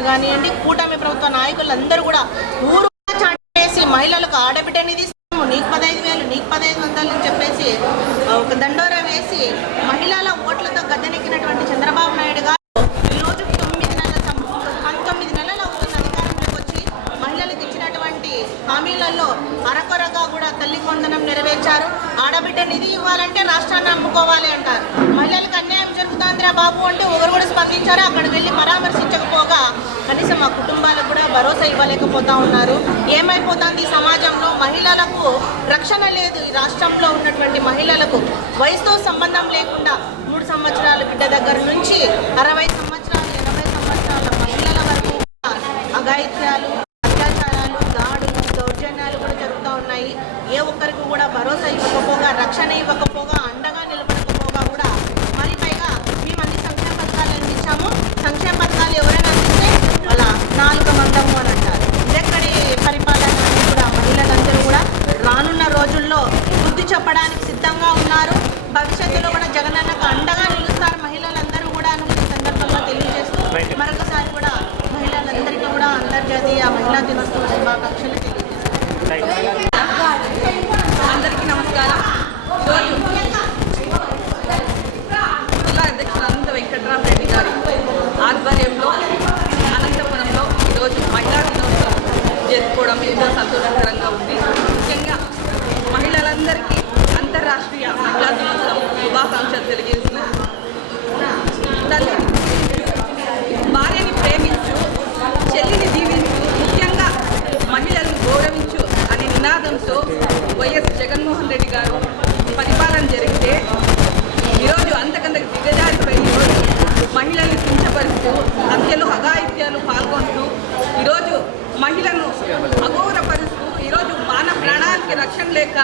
గారు కానివ్వండి, కూటమి ప్రభుత్వ నాయకులందరూ కూడా ఊరు చాటేసి మహిళలకు ఆడబిడ్డనిది నీకు 15,000 నీకు 1,500 అని చెప్పేసి ఒక దండోరా వేసి మహిళల ఓట్లతో గద్దెనెక్కినటువంటి చంద్రబాబు నాయుడు గారు ఈరోజు 19 నెలలు అవుతున్న అధికారంలోకి వచ్చి మహిళలకు ఇచ్చినటువంటి హామీలలో అరకొరగా కూడా తల్లి వందనం నెరవేర్చారు. ఆడబిడ్డ నిధి ఇవ్వాలంటే రాష్ట్రాన్ని అమ్ముకోవాలి అంటారు. మహిళలకు అన్యాయం జరుగుతుందిరా బాబు అంటే ఒకరు కూడా స్పందించారు. అక్కడికి వెళ్ళి పరామర్శించకపోగా కనీసం ఆ కుటుంబాలకు కూడా భరోసా ఇవ్వలేకపోతా ఉన్నారు. ఏమైపోతుంది సమాజంలో మహిళలకు రక్షణ లేదు. ఈ రాష్ట్రంలో ఉన్నటువంటి మహిళలకు వయసుతో సంబంధం లేకుండా 3 సంవత్సరాల బిడ్డ దగ్గర నుంచి 60 సంవత్సరాలు 80 సంవత్సరాల మహిళల వరకు అఘాయిత్యాలు, అత్యాచారాలు, దాడులు, దౌర్జన్యాలు కూడా జరుగుతూ ఉన్నాయి. ఏ ఒక్కరికి కూడా భరోసా ఇవ్వకపోగా, రక్షణ ఇవ్వకపోగా, అండగా నిలబడకపోగా కూడా మరి పైగా మేము అన్ని సంక్షేమ పథకాలు అందించాము, సంక్షేమ పథకాలు ఎవరైనా అందిస్తే వాళ్ళ 4 మందము అని అంటారు. ఇదెక్కడి పరిపాలన అని కూడా మహిళలందరూ కూడా రానున్న రోజుల్లో బుద్ధి చెప్పడానికి సిద్ధంగా ఉన్నారు. భవిష్యత్తులో కూడా జగనన్నకు అండగా నిలుస్తారు మహిళలందరూ కూడా అని సందర్భంగా తెలియజేస్తూ మరొకసారి కూడా మహిళలందరికీ కూడా అంతర్జాతీయ మహిళా దినోత్సవ శుభాకాంక్షలు తెలియజేస్తారు. అందరికీ నమస్కారం. జిల్లా అధ్యక్షులు అనంత వెంకట్రామరెడ్డి గారి ఆధ్వర్యంలో అనంతపురంలో ఈరోజు మహిళా దినోత్సవం జరుపుకోవడం ఎంతో సంతోషకరంగా ఉంది. ముఖ్యంగా మహిళలందరికీ అంతర్రాష్ట్రీయ మహిళా దినోత్సవం శుభాకాంక్షలు తెలియజేస్తూ తల్లి భార్యని ప్రేమించు, చెల్లిని దీవించు, ముఖ్యంగా మహిళలను గౌరవించు అనే నినాదంతో వైఎస్ జగన్మోహన్ రెడ్డి గారు పరిపాలన జరిగితే ఈరోజు అంతకంతకు దిగజారిపోయి ఈరోజు మహిళల్ని కించపరుస్తూ హత్యలు, అఘాయిత్యాలు పాల్గొంటూ ఈరోజు మహిళను అగౌరవపరుస్తూ ఈరోజు మానవ ప్రాణాలకి రక్షణ లేక